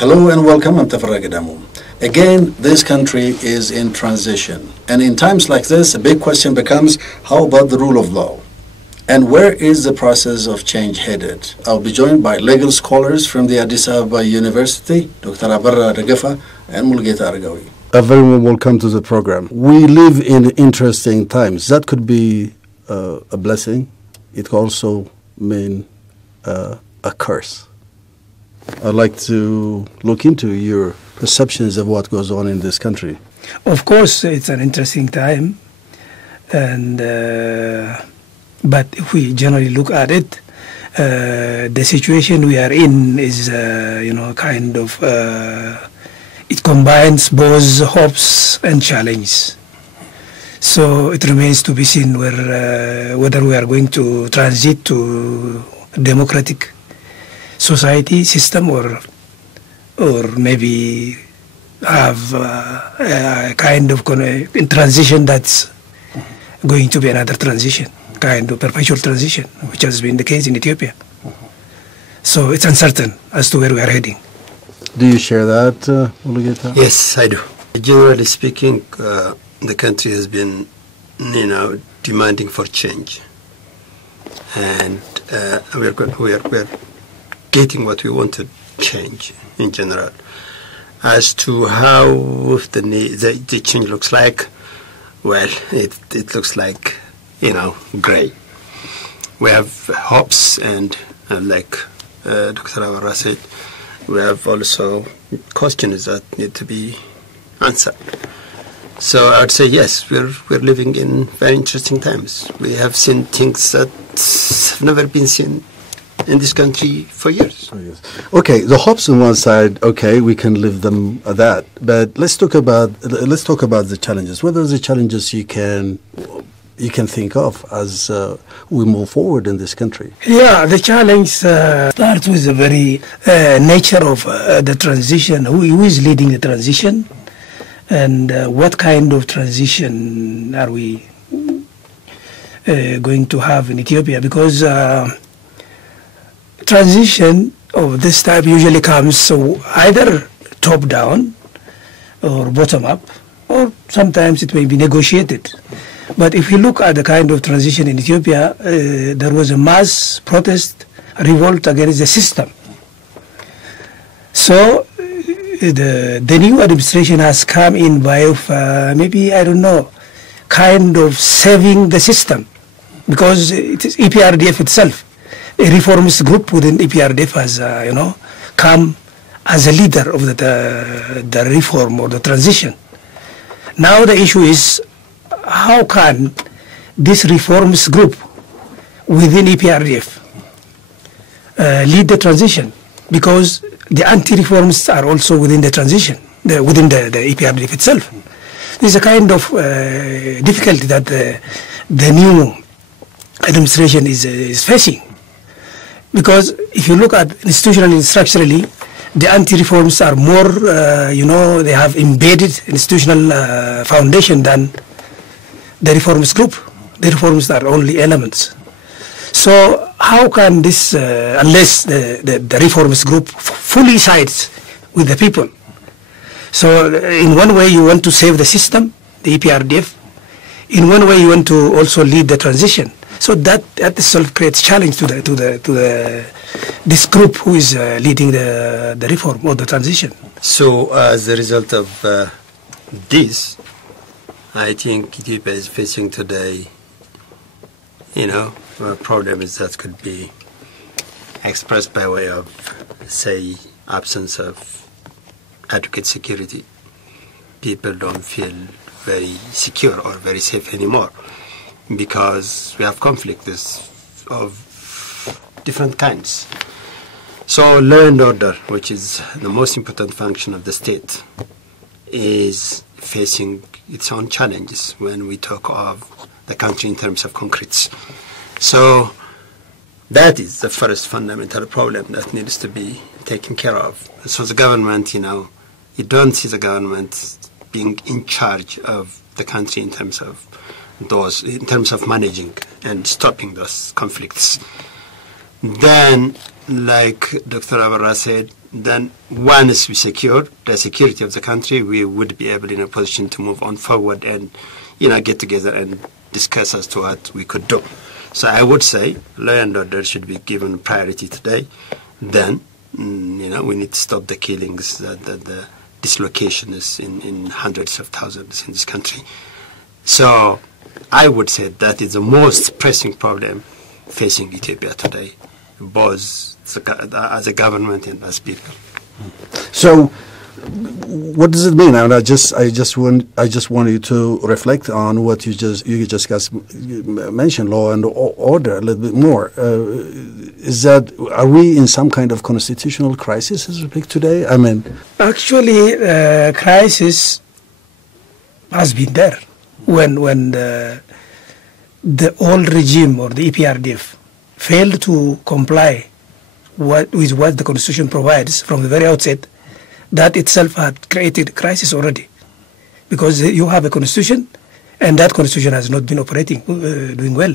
Hello and welcome, I'm EPRDF. Again, this country is in transition. And in times like this, a big question becomes, how about the rule of law? And where is the process of change headed? I'll be joined by legal scholars from the A.A University, Dr. A.A Degefa Mulugeta Aregawi. A very warm welcome to the program. We live in interesting times. That could be a blessing. It could also mean a curse. I'd like to look into your perceptions of what goes on in this country. Of course, it's an interesting time, and but if we generally look at it, the situation we are in is, kind of, it combines both hopes and challenges. So it remains to be seen whether we are going to transit to democratic society system or maybe have a kind of in transition that's going to be another transition, kind of perpetual transition, which has been the case in Ethiopia. So it's uncertain as to where we are heading. Do you share that, Mulugeta? Yes, I do. Generally speaking, the country has been, demanding for change, and we're getting what we want to change in general. As to how the change looks like, well, it looks like, gray. We have hopes, and like Dr. A.A said, we have also questions that need to be answered. So I would say yes, we're living in very interesting times. We have seen things that have never been seen in this country for years. Okay, the hopes on one side, okay, we can live them at that. But let's talk about the challenges. What are the challenges you can think of as we move forward in this country? Yeah, the challenge starts with the very nature of the transition. Who is leading the transition, and what kind of transition are we going to have in Ethiopia? Because transition of this type usually comes either top down or bottom up, or sometimes it may be negotiated. But if you look at the kind of transition in Ethiopia, there was a mass protest, revolt against the system. So the new administration has come in by maybe, I don't know, kind of saving the system, because it is EPRDF itself. A reformist group within EPRDF has, come as a leader of the reform or the transition. Now the issue is, how can this reformist group within EPRDF lead the transition? Because the anti-reformists are also within the transition, within the EPRDF itself. There's a kind of difficulty that the new administration is facing. Because if you look at institutionally and structurally, the anti-reforms are more, they have embedded institutional foundation than the reformist group. The reformists are only elements. So how can this, unless the reformist group fully sides with the people? So in one way you want to save the system, the EPRDF. In one way you want to also lead the transition. So that itself creates challenge to this group who is leading the reform or the transition. So as a result of this, I think Ethiopia is facing today, a problem is that could be expressed by way of, say, absence of adequate security. People don't feel very secure or very safe anymore, because we have conflicts of different kinds. So law and order, which is the most important function of the state, is facing its own challenges when we talk of the country in terms of concretes. So that is the first fundamental problem that needs to be taken care of. So the government, you don't see the government being in charge of the country in terms of managing and stopping those conflicts. Then, like Dr. A.A said, then once we secure the security of the country, we would be able in a position to move on forward and, get together and discuss as to what we could do. So I would say law and order should be given priority today. Then, we need to stop the killings, the dislocations in hundreds of thousands in this country. So I would say that is the most pressing problem facing Ethiopia today, both as a government and as people. So, what does it mean? I mean, I just want you to reflect on what you just mentioned, law and order, a little bit more. Are we in some kind of constitutional crisis as we speak today? I mean, actually, crisis has been there when the old regime or the EPRDF failed to comply with what the Constitution provides from the very outset. That itself had created crisis already, because you have a Constitution, and that Constitution has not been operating, doing well.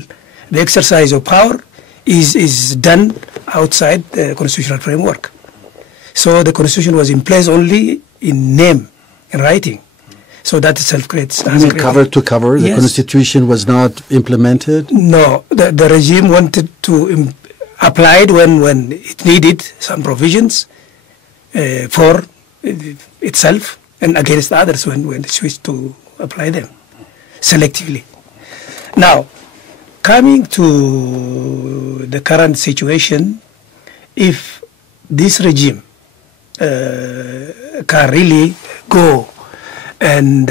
The exercise of power is done outside the constitutional framework. So the Constitution was in place only in name, in writing. So that itself creates... cover to cover? Yes. The Constitution was not implemented? No. The regime wanted to apply it when it needed some provisions for itself and against others when it wished to apply them selectively. Now, coming to the current situation, if this regime can really go and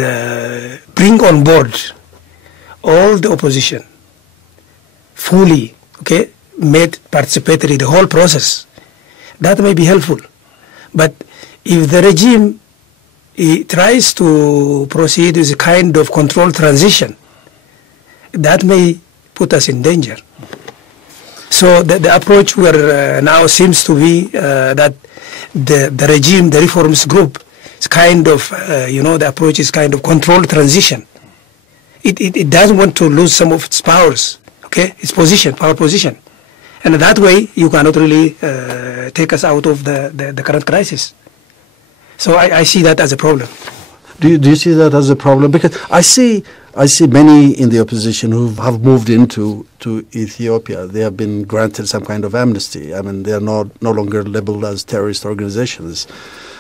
bring on board all the opposition fully, made participatory the whole process, that may be helpful. But if the regime tries to proceed with a kind of controlled transition, that may put us in danger. So the approach where now seems to be that the regime, the reforms group, is kind of, the approach is kind of controlled transition. It doesn't want to lose some of its powers, its position, power position. And that way, you cannot really take us out of the current crisis. So I see that as a problem. Do you see that as a problem? Because I see many in the opposition who have moved into Ethiopia. They have been granted some kind of amnesty. I mean, they are no longer labeled as terrorist organizations,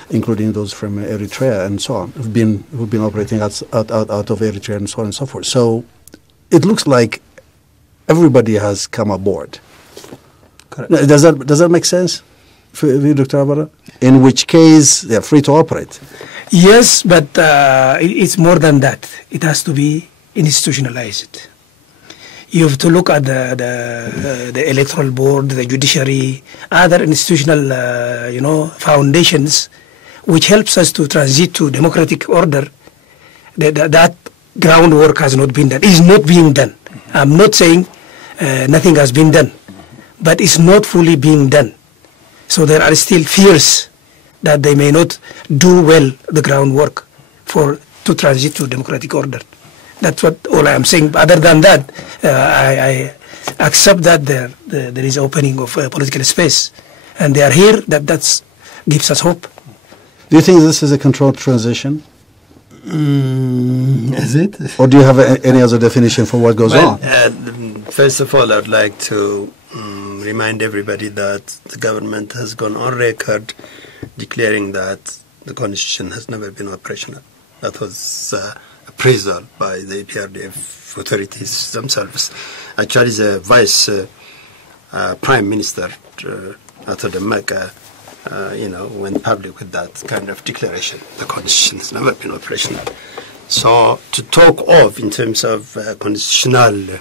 including those from Eritrea and so on, who've been operating out of Eritrea and so on and so forth. So it looks like everybody has come aboard. Correct. Does that make sense for you, Dr. Abera? In which case they are free to operate. Yes, but it's more than that. It has to be institutionalized. You have to look at the electoral board, the judiciary, other institutional, foundations, which helps us to transit to democratic order. That groundwork has not been done. Is not being done. I'm not saying nothing has been done, but it's not fully being done. So there are still fears that they may not do well the groundwork to transit to democratic order. That's all I am saying. Other than that, I accept that there is opening of political space, and they are here. That gives us hope. Do you think this is a controlled transition? Is it? Or do you have any other definition for what goes on? First of all, I would like to remind everybody that the government has gone on record declaring that the Constitution has never been operational. That was appraisal by the EPRDF authorities themselves. Actually, the Vice Prime Minister, Ato Demeka, went public with that kind of declaration. The Constitution has never been operational. So to talk of in terms of constitutional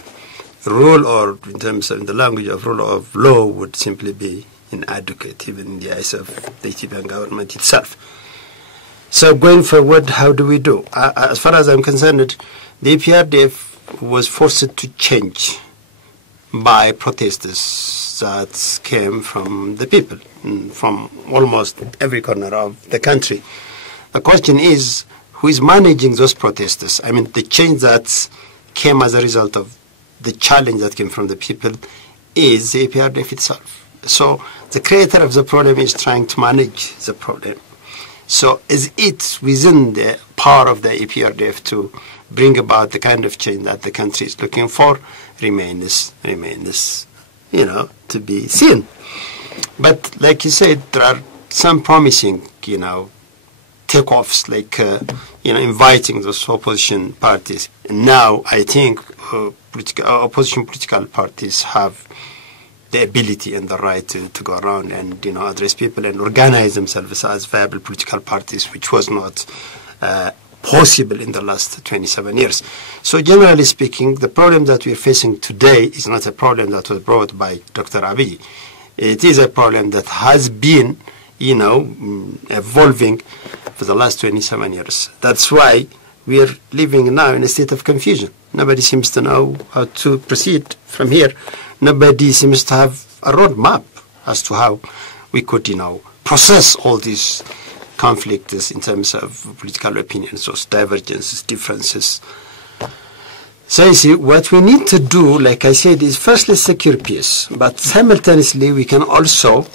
rule, or in terms of in the language of rule of law, would simply be inadequate, even in the eyes of the Ethiopian government itself. So going forward, how do we do? As far as I'm concerned, the EPRDF was forced to change by protesters that came from the people, from almost every corner of the country. The question is, who is managing those protesters? I mean, the change that came as a result of the challenge that came from the people is the EPRDF itself. So the creator of the problem is trying to manage the problem. So is it within the power of the EPRDF to bring about the kind of change that the country is looking for? Remains, to be seen. But like you said, there are some promising, takeoffs, like, inviting those opposition parties. Now, I think opposition political parties have the ability and the right to go around and, address people and organize themselves as viable political parties, which was not possible in the last 27 years. So generally speaking, the problem that we're facing today is not a problem that was brought by Dr. Abiy. It is a problem that has been, evolving for the last 27 years. That's why we're living now in a state of confusion. Nobody seems to know how to proceed from here. Nobody seems to have a roadmap as to how we could, process all these conflicts in terms of political opinions, those divergences, differences. So you see, what we need to do, like I said, is firstly secure peace, but simultaneously we can also,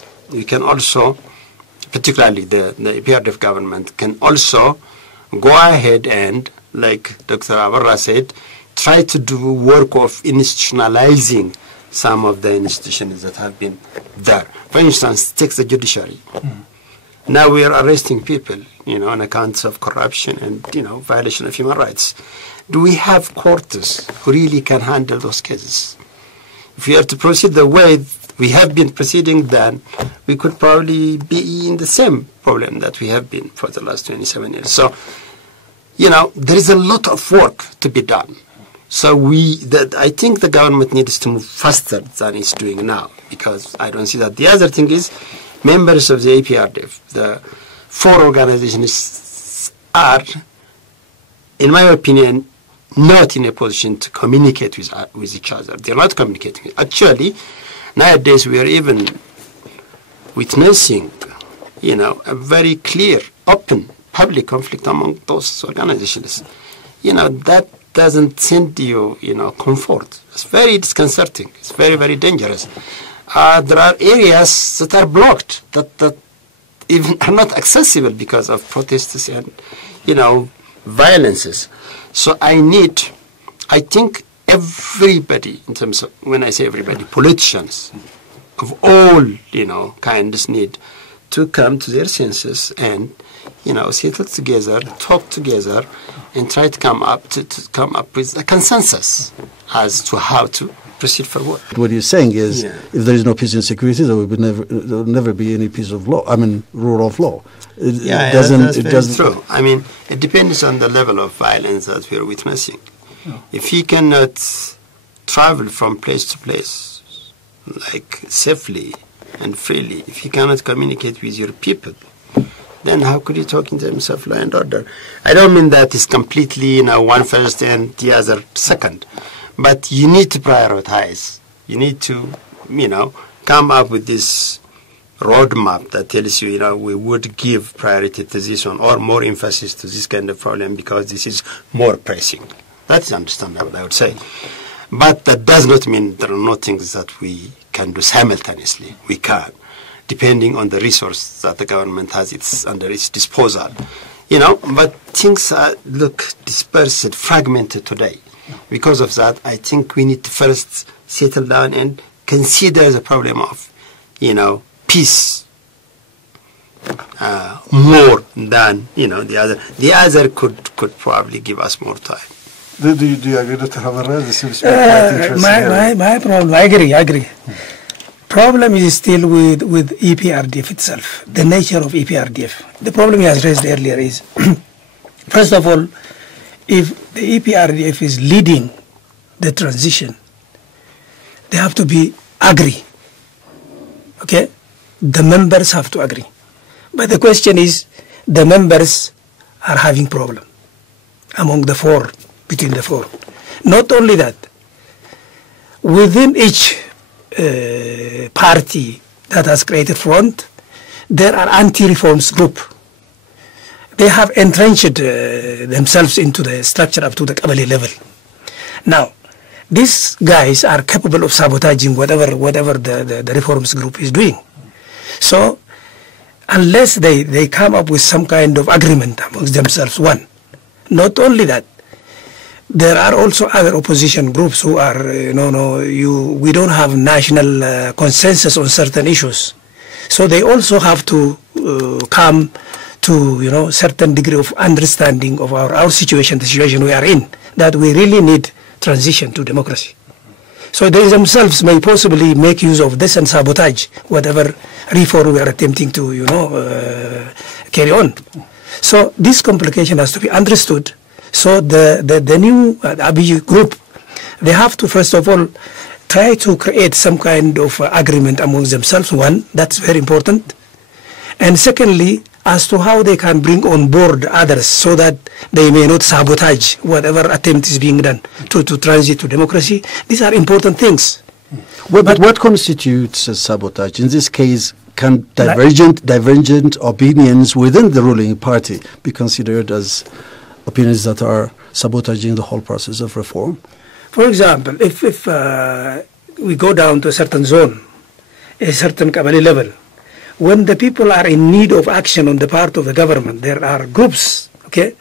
particularly the EPRDF government, can also go ahead and, like Dr. Abera said, try to do work of institutionalizing some of the institutions that have been there. For instance, take the judiciary. Now we are arresting people, on accounts of corruption and, violation of human rights. Do we have courts who really can handle those cases? If we have to proceed the way we have been proceeding, then we could probably be in the same problem that we have been for the last 27 years. So, there is a lot of work to be done. So I think the government needs to move faster than it's doing now, because I don't see that. The other thing is, members of the EPRDF, the 4 organizations, are, in my opinion, not in a position to communicate with each other. They're not communicating. Actually, nowadays we are even witnessing, a very clear, open, public conflict among those organizations. That doesn't send you, comfort. It's very disconcerting. It's very, very dangerous. There are areas that are blocked, that even are not accessible because of protests and, violences. So I think everybody, in terms of, when I say everybody, politicians of all, kinds need to come to their senses and, settle together, talk together, and try to come up with a consensus as to how to proceed forward. What you're saying is, if there is no peace and security, there will never be any piece of law. Rule of law. That's very true. It depends on the level of violence that we are witnessing. If you cannot travel from place to place, like safely and freely, if you cannot communicate with your people, then how could you talk in terms of law and order? I don't mean that it's completely, one first and the other second. But you need to prioritize. You need to, come up with this roadmap that tells you, we would give priority to this one or more emphasis to this kind of problem because this is more pressing. That's understandable, I would say. But that does not mean there are no things that we can do simultaneously. We can, depending on the resource that the government has under its disposal. But things look dispersed, fragmented today. Because of that, I think we need to first settle down and consider the problem of, peace more than, the other. The other could probably give us more time. Do you agree, Dr. Abera? This seems my problem, I agree. Problem is still with EPRDF itself, the nature of EPRDF. The problem he has raised earlier is, first of all, if the EPRDF is leading the transition, they have to be agree. Okay? The members have to agree. But the question is, the members are having problem between the 4. Not only that, within each party that has created front, there are anti-reforms group. They have entrenched themselves into the structure up to the Kabali level. Now, these guys are capable of sabotaging whatever the reforms group is doing. So unless they come up with some kind of agreement amongst themselves, one. Not only that, there are also other opposition groups who are, we don't have national consensus on certain issues. So they also have to come to, certain degree of understanding of our situation, the situation we are in, that we really need transition to democracy. So they themselves may possibly make use of this and sabotage whatever reform we are attempting to, carry on. So this complication has to be understood. So the new Abiy group, they have to first of all try to create some kind of agreement amongst themselves. One, that's very important. And secondly, as to how they can bring on board others so that they may not sabotage whatever attempt is being done to transit to democracy. These are important things. Well, but what constitutes a sabotage? In this case, can divergent opinions within the ruling party be considered as opinions that are sabotaging the whole process of reform? For example, if we go down to a certain zone, a certain Kabali level, when the people are in need of action on the part of the government, there are groups, okay,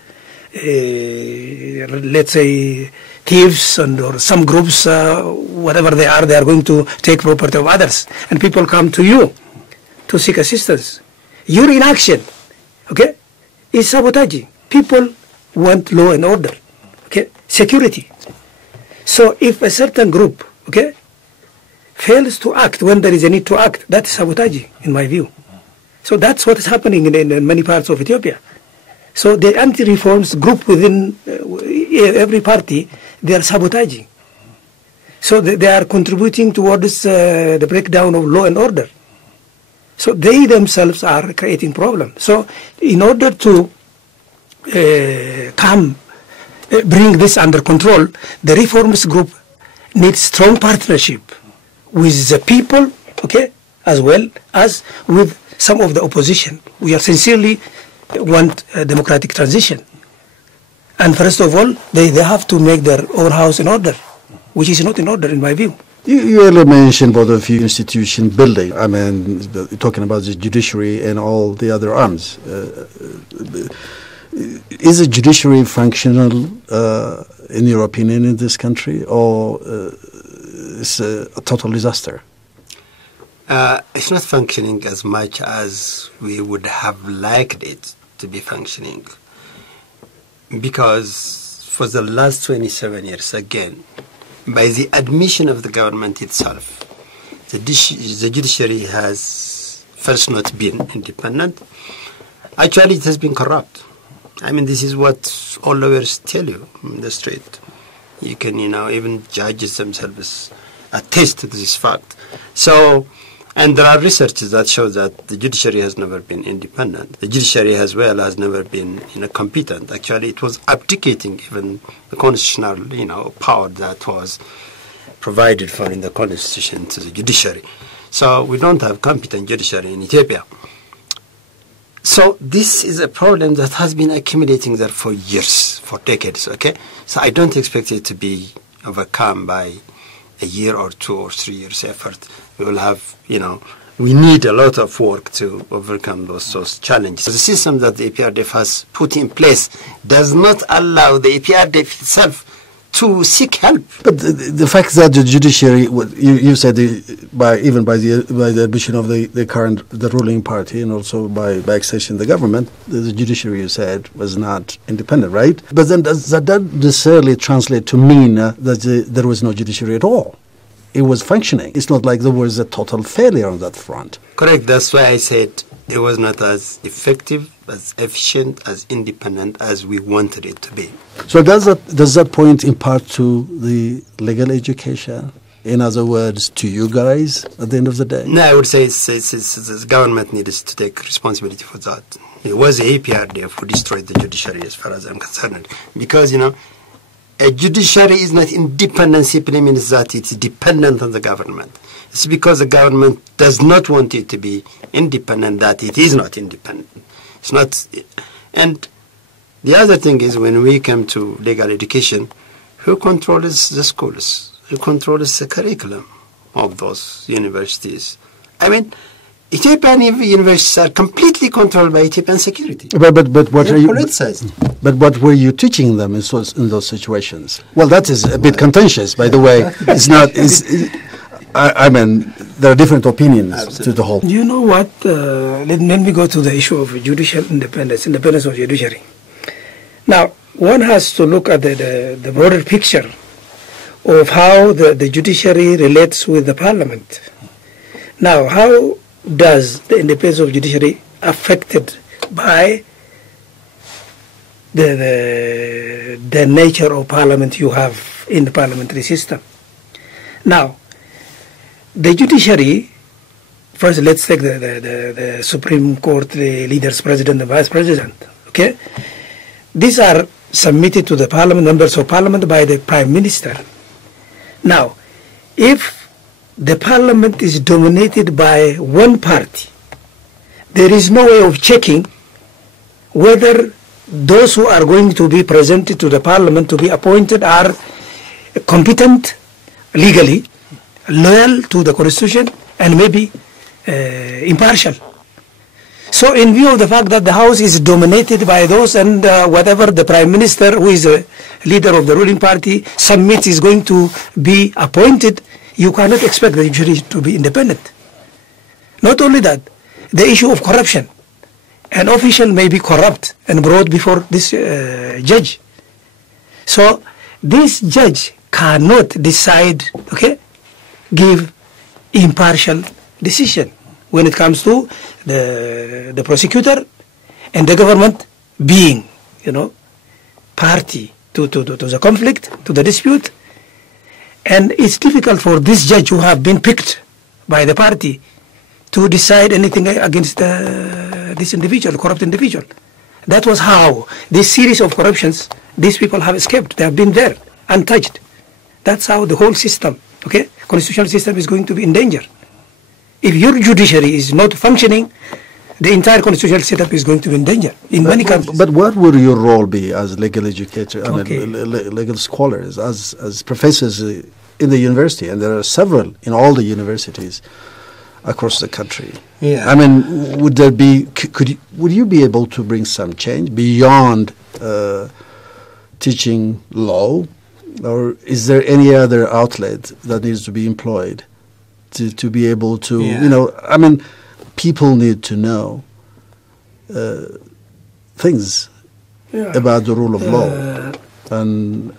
let's say thieves or some groups, whatever they are going to take property of others, and people come to you to seek assistance. Your inaction, okay, is sabotaging. People want law and order, okay, security. So if a certain group, okay, fails to act when there is a need to act, that's sabotaging, in my view. So that's what is happening in many parts of Ethiopia. So the anti-reforms group within every party, they are sabotaging. So they are contributing towards the breakdown of law and order. So they themselves are creating problems. So in order to bring this under control, the reforms group needs strong partnership with the people, okay, as well as with some of the opposition. We are sincerely want a democratic transition. And first of all, they have to make their own house in order, which is not in order in my view. You earlier mentioned both of you institution building. I mean, talking about the judiciary and all the other arms. Is the judiciary functional, in your opinion, in this country, or is a total disaster? It's not functioning as much as we would have liked it to be functioning, because for the last 27 years, again, by the admission of the government itself, the judiciary has first not been independent. Actually, it has been corrupt. I mean, this is what all lawyers tell you in the street. You can, even judges themselves attest to this fact. So, and there are researches that show that the judiciary has never been independent. The judiciary as well has never been, competent. Actually, it was abdicating even the constitutional, power that was provided for in the constitution to the judiciary. So we don't have competent judiciary in Ethiopia. So this is a problem that has been accumulating there for years, for decades, okay? So I don't expect it to be overcome by a year or 2 or 3 years effort. We will have, we need a lot of work to overcome those challenges. The system that the EPRDF has put in place does not allow the EPRDF itself to seek help. But the fact that the judiciary, you said by the admission of the ruling party and also by extension the government, the judiciary, you said, was not independent, right? But then does that necessarily translate to mean that there was no judiciary at all? It was functioning. It's not like there was a total failure on that front. Correct. That's why I said it was not as effective, as efficient, as independent as we wanted it to be. So does that point in part to the legal education? In other words, to you guys at the end of the day? No, I would say the government needs to take responsibility for that. It was the EPRDF who destroyed the judiciary as far as I'm concerned. Because, a judiciary is not independent simply means that it's dependent on the government. It's because the government does not want it to be independent that it is not independent. It's not. And the other thing is when we come to legal education, who controls the schools? controls the curriculum of those universities. I mean, Ethiopian universities are completely controlled by Ethiopian security. But what They're are you? politicized. But what were you teaching them in those situations? Well, that is a bit contentious, by the way. It's not. I mean, there are different opinions to the whole. You know what? Let me go to the issue of judicial independence of judiciary. Now, one has to look at the broader picture of how the judiciary relates with the parliament. Now, how does the independence of judiciary affected by the nature of parliament you have in the parliamentary system? Now, the judiciary, first let's take the Supreme Court, the leaders, president, and vice president, okay? These are submitted to the parliament, members of parliament, by the prime minister. Now, if the parliament is dominated by one party, there is no way of checking whether those who are going to be presented to the parliament to be appointed are competent legally, loyal to the constitution, and maybe impartial. So in view of the fact that the house is dominated by those, and whatever the prime minister, who is a leader of the ruling party, submits is going to be appointed, you cannot expect the judiciary to be independent. Not only that, the issue of corruption. An official may be corrupt and brought before this judge. So this judge cannot decide, okay, give impartial decision when it comes to the prosecutor and the government being, party to the conflict, to the dispute. And it's difficult for this judge who have been picked by the party to decide anything against this individual, corrupt individual. That was how this series of corruptions, these people have escaped. They have been there, untouched. That's how the whole system, okay, constitutional system is going to be in danger. If your judiciary is not functioning, the entire constitutional setup is going to be in danger in many countries. But what would your role be as legal educator, Okay. legal scholars, as professors in the university? And there are several in all the universities across the country. Yeah. I mean, would you be able to bring some change beyond teaching law, or is there any other outlet that needs to be employed to be able to, I mean, people need to know things about the rule of law, and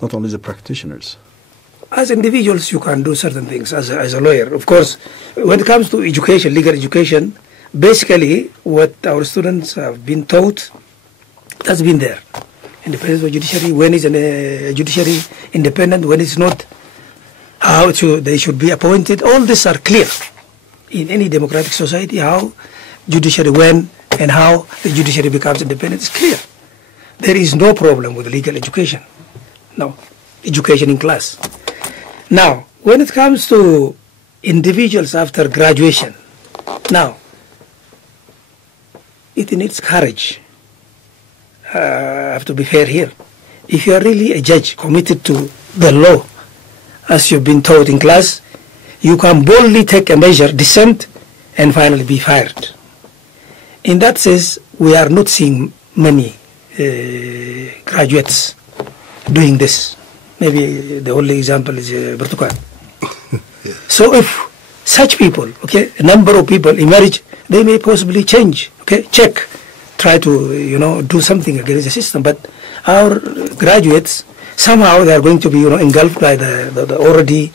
not only the practitioners. As individuals, you can do certain things as a lawyer. Of course, when it comes to education, legal education, basically what our students have been taught, that's been there. Independence of judiciary, when is a judiciary independent, when it's not, how they should be appointed. All these are clear in any democratic society. How judiciary, when and how the judiciary becomes independent is clear. There is no problem with legal education. No, education in class. Now, when it comes to individuals after graduation, now, it needs courage. I have to be fair here. If you are really a judge committed to the law, as you've been taught in class, you can boldly take a measure, dissent, and finally be fired. In that sense, we are not seeing many graduates doing this. Maybe the only example is Bertukan. Yeah. So if such people, okay, a number of people emerge, they may possibly change, okay, check, try to, do something against the system. But our graduates, somehow they are going to be, engulfed by the already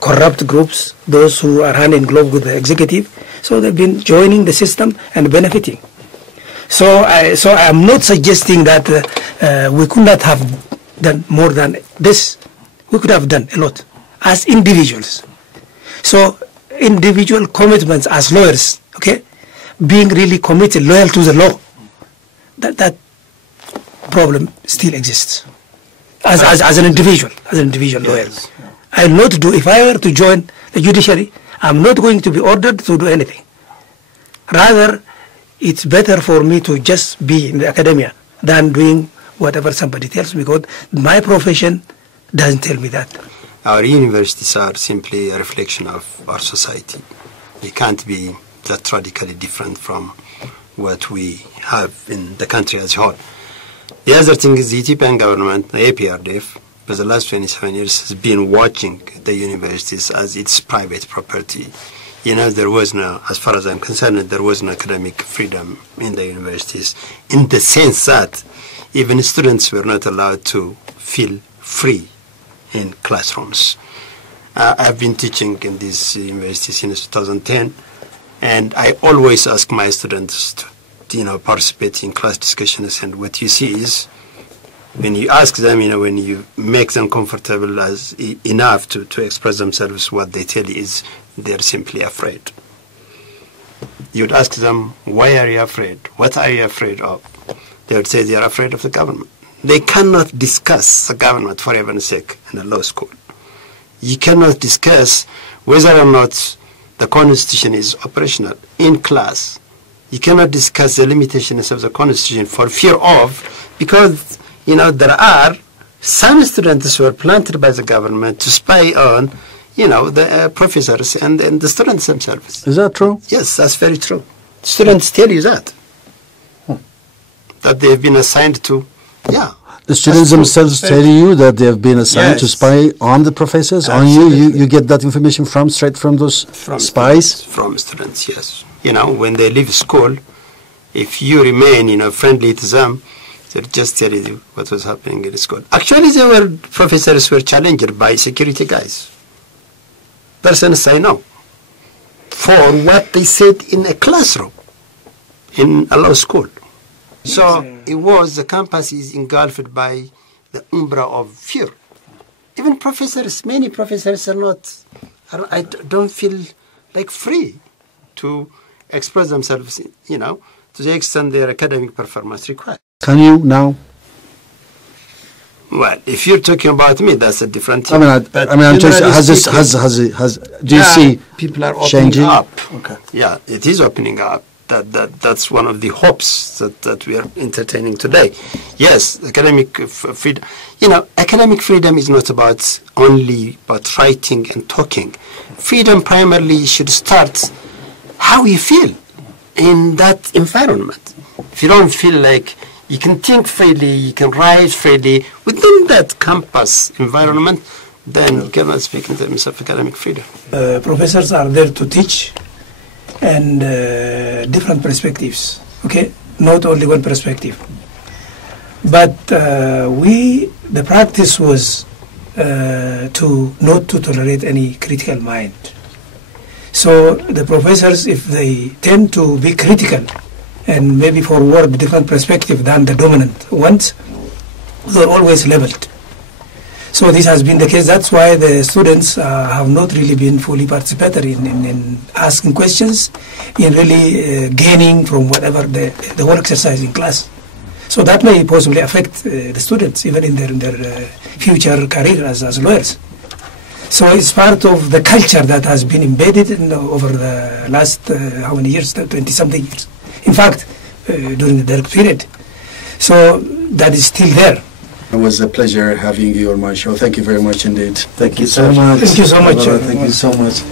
corrupt groups, those who are hand in glove with the executive. So they've been joining the system and benefiting. So I'm not suggesting that we could not have done more than this. We could have done a lot as individuals. So individual commitments as lawyers, okay, being really committed, loyal to the law, that problem still exists. As an individual lawyer. I'll not do, if I were to join the judiciary, I'm not going to be ordered to do anything. Rather, it's better for me to just be in the academia than doing whatever somebody tells me, because my profession doesn't tell me that. Our universities are simply a reflection of our society. They can't be that radically different from what we have in the country as a whole. The other thing is the Ethiopian government, the EPRDF, for the last 27 years has been watching the universities as its private property. You know, there was no, as far as I'm concerned, there was no academic freedom in the universities, in the sense that even students were not allowed to feel free in classrooms. I've been teaching in these universities since 2010, and I always ask my students to, participate in class discussions, and what you see is, when you ask them, when you make them comfortable enough to express themselves, what they tell you is they're simply afraid. You'd ask them, why are you afraid? What are you afraid of? They would say they are afraid of the government. They cannot discuss the government, for heaven's sake, in a law school. You cannot discuss whether or not the Constitution is operational in class. You cannot discuss the limitations of the Constitution for fear of, because, there are some students who are planted by the government to spy on, the professors and the students themselves. Is that true? Yes, that's very true. Students tell you that. That they've been assigned to, The students themselves tell you that they have been assigned to spy on the professors, Absolutely. on you. You get that information straight from those spies? From students, yes. When they leave school, if you remain, friendly to them, they'll just tell you what was happening in school. Actually, professors were challenged by security guys. Persons I know, for what they said in a classroom, in a law school. So the campus is engulfed by the umbra of fear. Even professors, many professors are not, I don't feel like free to express themselves, to the extent their academic performance requires. Can you now? Well, if you're talking about me, that's a different thing. I'm just, do you see people are opening changing? up? Okay. Yeah, it is opening up. That's one of the hopes that we are entertaining today. Yes, academic freedom. Academic freedom is not only about writing and talking. Freedom primarily should start how you feel in that environment. If you don't feel like you can think freely, you can write freely within that campus environment, then you cannot speak in terms of academic freedom. Professors are there to teach, and different perspectives, okay? Not only one perspective. But the practice was not to tolerate any critical mind. So the professors, if they tend to be critical and maybe forward different perspective than the dominant ones, they're always leveled. So this has been the case. That's why the students have not really been fully participatory in asking questions, in really gaining from whatever the whole exercise in class. So that may possibly affect the students, even in their future career as lawyers. So it's part of the culture that has been embedded over the last, how many years, 20-something years. In fact, during the Derg period. So that is still there. It was a pleasure having you on my show. Thank you very much indeed. Thank you so much. Thank you so much. Thank you so much.